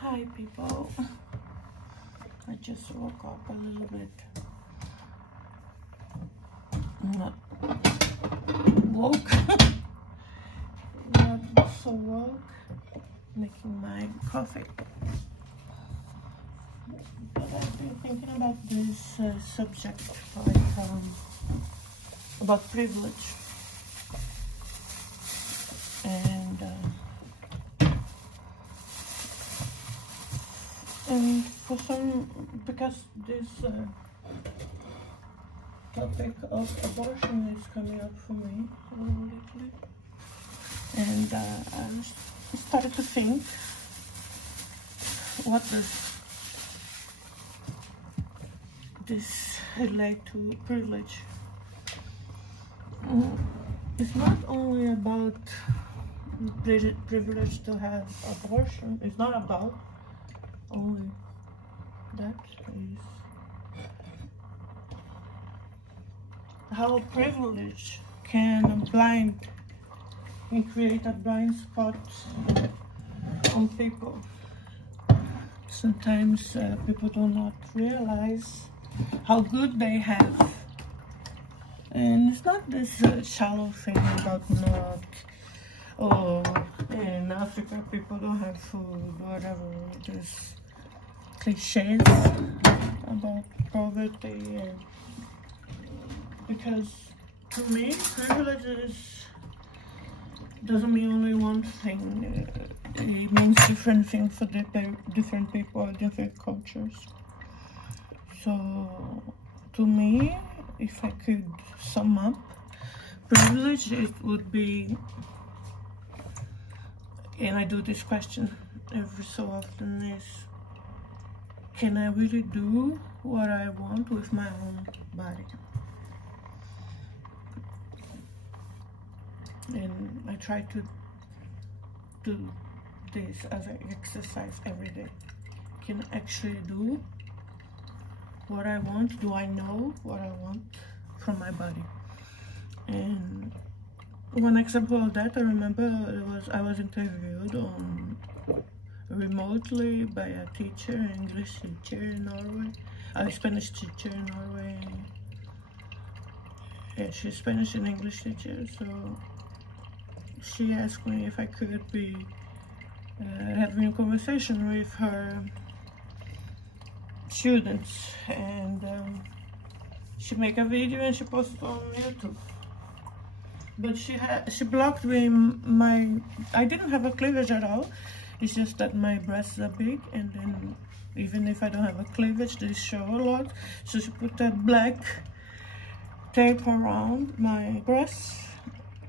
Hi people, I just woke up a little bit, not woke, not so woke, making my coffee. But I've been thinking about this subject, like about privilege, and because this topic of abortion is coming up for me lately, and I started to think, what does this relate to privilege? It's not only about privilege to have abortion. It's not about only that. Is how privilege can create a blind spot on people. Sometimes people do not realize how good they have, and it's not this shallow thing about in Africa people don't have food, whatever, just cliches about poverty. Because to me, privilege doesn't mean only one thing. It means different things for different people, different cultures. So to me, if I could sum up, privilege, it would be, and I do this question every so often, is, can I really do what I want with my own body? And I try to do this as an exercise every day. Can I actually do what I want? Do I know what I want from my body? And one example of that, I remember, I was interviewed remotely by a teacher, an English teacher in Norway, a Spanish teacher in Norway. Yeah, she's Spanish and English teacher, so she asked me if I could be having a conversation with her students, and she make a video and she posted on YouTube. But she blocked me. I didn't have a cleavage at all. It's just that my breasts are big, and then even if I don't have a cleavage, they show a lot. So she put a black tape around my breasts,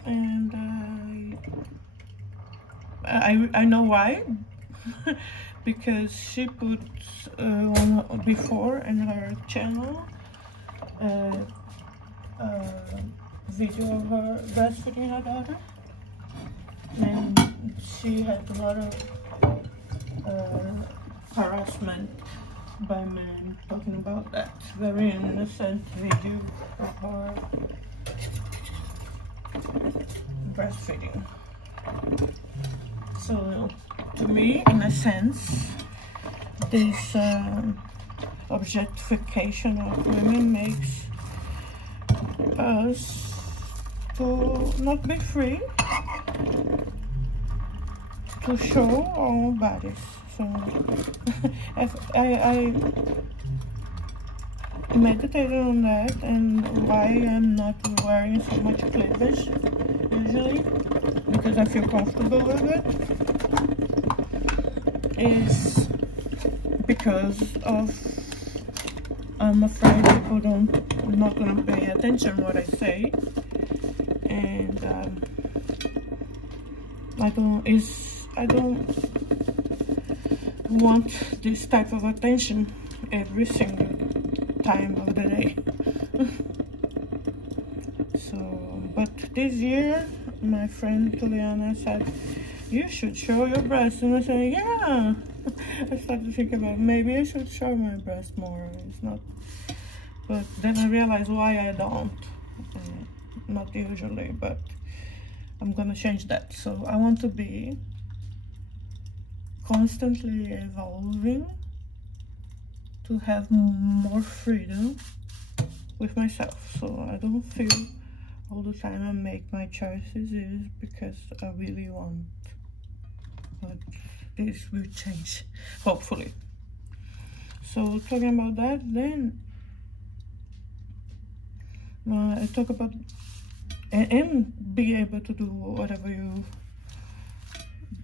and I know why. Because she put before in her channel video of her breastfeeding her daughter, and she had a lot of harassment by men talking about that very innocent video of her breastfeeding. So to me, in a sense, this objectification of women makes us to not be free to show our own bodies. So I meditated on that, and why I'm not wearing so much cleavage usually, because I feel comfortable with it, is because of I'm afraid people not gonna pay attention what I say, and I don't want this type of attention every single time of the day. So, but this year, my friend Juliana said, you should show your breasts, and I said, yeah. I started to think about maybe I should show my breast more. It's not, but then I realized why I don't. Not usually, but I'm gonna change that. So I want to be constantly evolving to have more freedom with myself. So I don't feel all the time I make my choices is because I really want. But this will change, hopefully. So talking about that, then I talk about and be able to do whatever you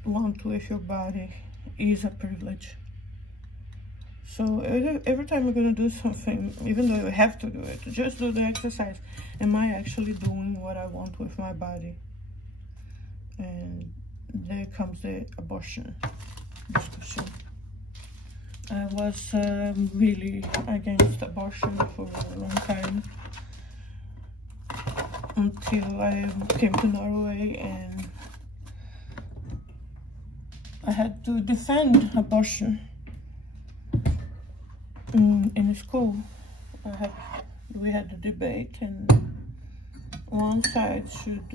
want with your body is a privilege. So every time you're gonna do something, even though you have to do it, just do the exercise. Am I actually doing what I want with my body? And there comes the abortion discussion. I was really against abortion for a long time, until I came to Norway and I had to defend abortion in school. We had a debate, and one side should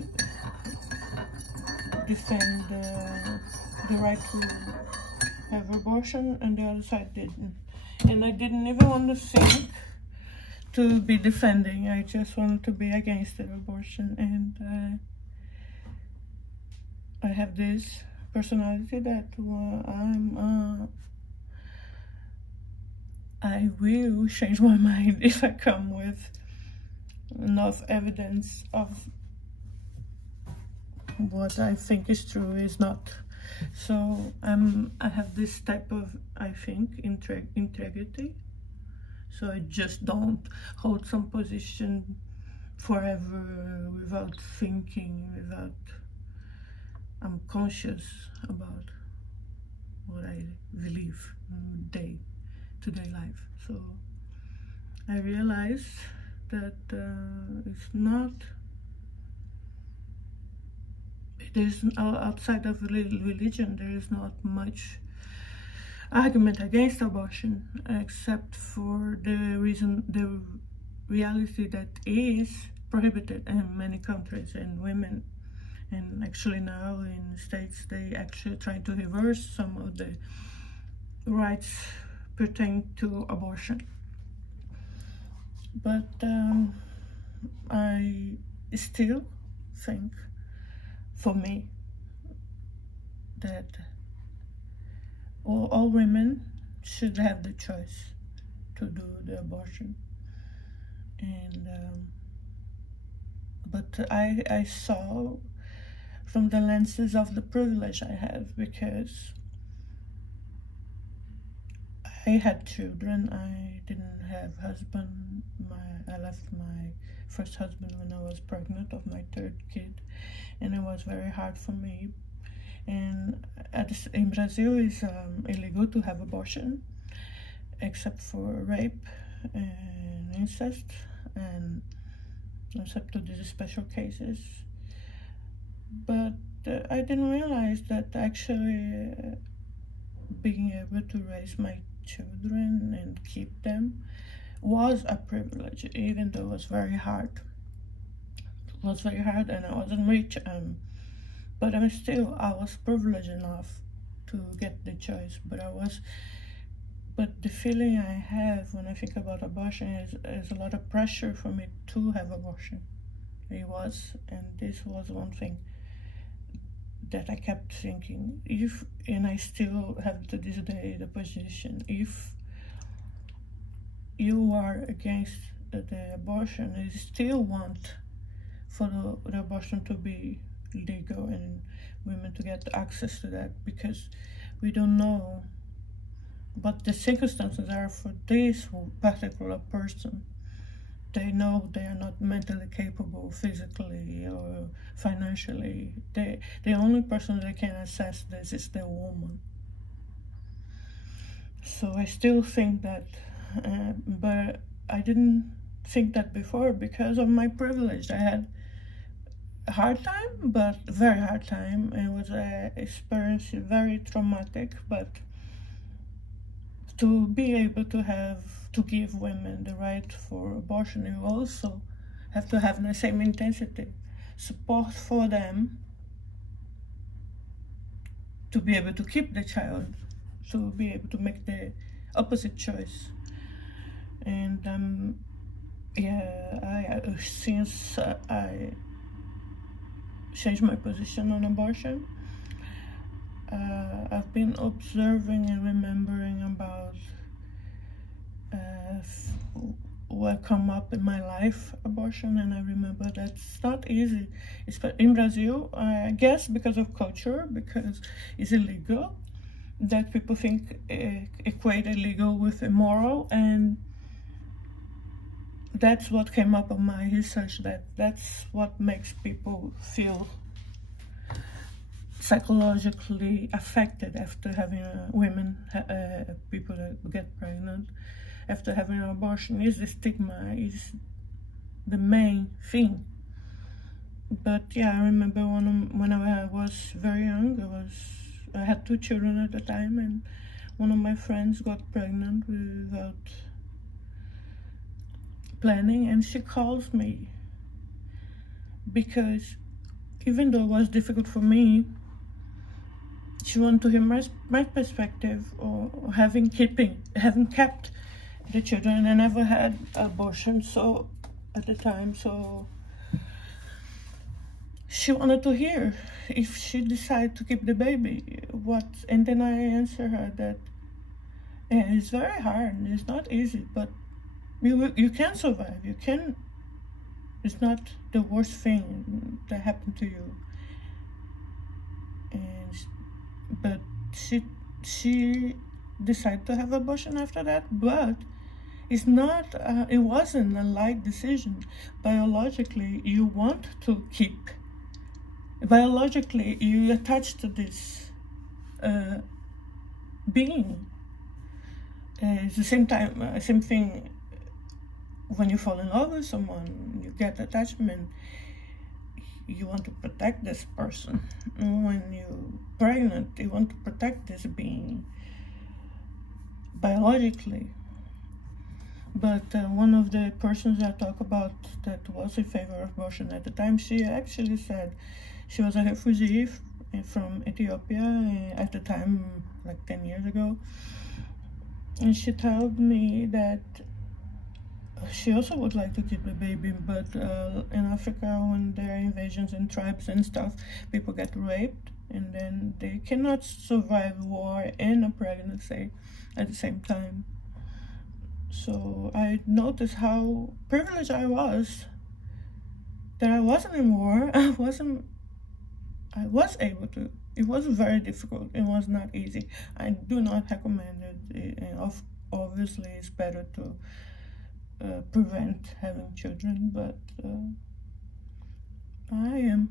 defend the right to have abortion, and the other side didn't. And I didn't even want to think to be defending. I just wanted to be against the abortion, and I have this personality that I will change my mind if I come with enough evidence of what I think is true is not. So I have this type of, I think, integrity. So I just don't hold some position forever without thinking, I'm conscious about what I believe day-to-day life. So I realized that there's outside of religion, there is not much argument against abortion, except for the reality that is prohibited in many countries, and women, and actually now in the States, they actually try to reverse some of the rights pertaining to abortion. But I still think, for me, that all women should have the choice to do the abortion. And but I saw from the lenses of the privilege I have, because I had children. I didn't have husband. I left my first husband when I was pregnant of my third kid, and it was very hard for me. And in Brazil, it's illegal to have abortion, except for rape and incest, and except to these special cases. But I didn't realize that actually being able to raise my children and keep them was a privilege, even though it was very hard. It was very hard, and I wasn't rich, but I was privileged enough to get the choice. But the feeling I have when I think about abortion is a lot of pressure for me to have abortion. It was, and this was one thing that I kept thinking, and I still have to this day the position, if you are against the abortion, you still want for the abortion to be legal and women to get access to that, because we don't know what the circumstances are for this particular person. They know they are not mentally capable, physically or financially. The only person that can assess this is the woman. So I still think that, but I didn't think that before because of my privilege. I had a hard time, but very hard time. It was an experience very traumatic, but to be able to give women the right for abortion, you also have to have the same intensity, support for them, to be able to keep the child, to be able to make the opposite choice. And yeah, since I changed my position on abortion, I've been observing and remembering about what come up in my life, abortion, and I remember that's not easy. In Brazil, I guess because of culture, because it's illegal, that people think equate illegal with immoral, and that's what came up in my research, that's what makes people feel psychologically affected after having people that get pregnant after having an abortion. Is the stigma, is the main thing. But yeah, I remember when I was very young, I had 2 children at the time, and one of my friends got pregnant without planning, and she calls me because even though it was difficult for me, she wanted to hear my perspective, or having kept the children. I never had abortion at the time, so she wanted to hear if she decided to keep the baby, what. And then I answer her that it's very hard, it's not easy, but you can survive, you can. It's not the worst thing that happened to you. But she decided to have abortion after that. But it's not. It wasn't a light decision. Biologically, you want to keep. Biologically, you attach to this being. It's the same thing. When you fall in love with someone, you get attachment. You want to protect this person. When you're pregnant, you want to protect this being biologically. But one of the persons I talk about that was in favor of abortion at the time, she actually said she was a refugee from Ethiopia at the time, like 10 years ago. And she told me that she also would like to keep the baby, but in Africa, when there are invasions and tribes and stuff, people get raped, and then they cannot survive war and a pregnancy at the same time. So I noticed how privileged I was, that I wasn't in war. I was able to. It was very difficult. It was not easy. I do not recommend it. Obviously, it's better to prevent having children, but I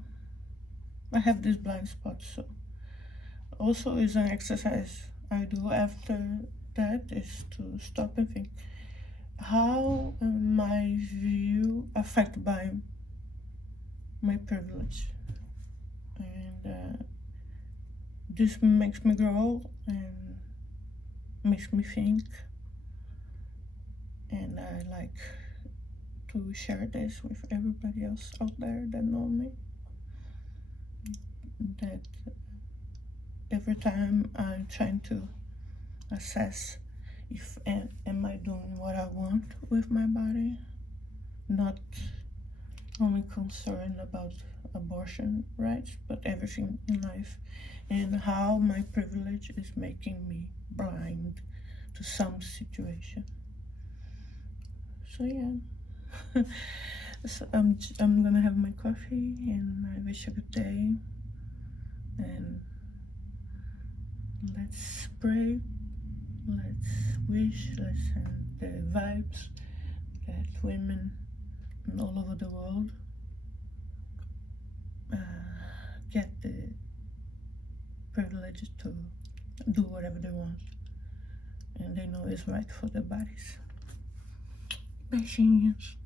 have this blind spot. So also is an exercise I do after that, is to stop and think, how my view affected by my privilege, and this makes me grow and makes me think. And I like to share this with everybody else out there that know me. That every time I'm trying to assess if am I doing what I want with my body, not only concerned about abortion rights, but everything in life, and how my privilege is making me blind to some situation. So yeah, so I'm gonna have my coffee, and I wish you a good day, and let's pray, let's wish, let's send the vibes that women all over the world get the privilege to do whatever they want, and they know it's right for their bodies. Beijinhos.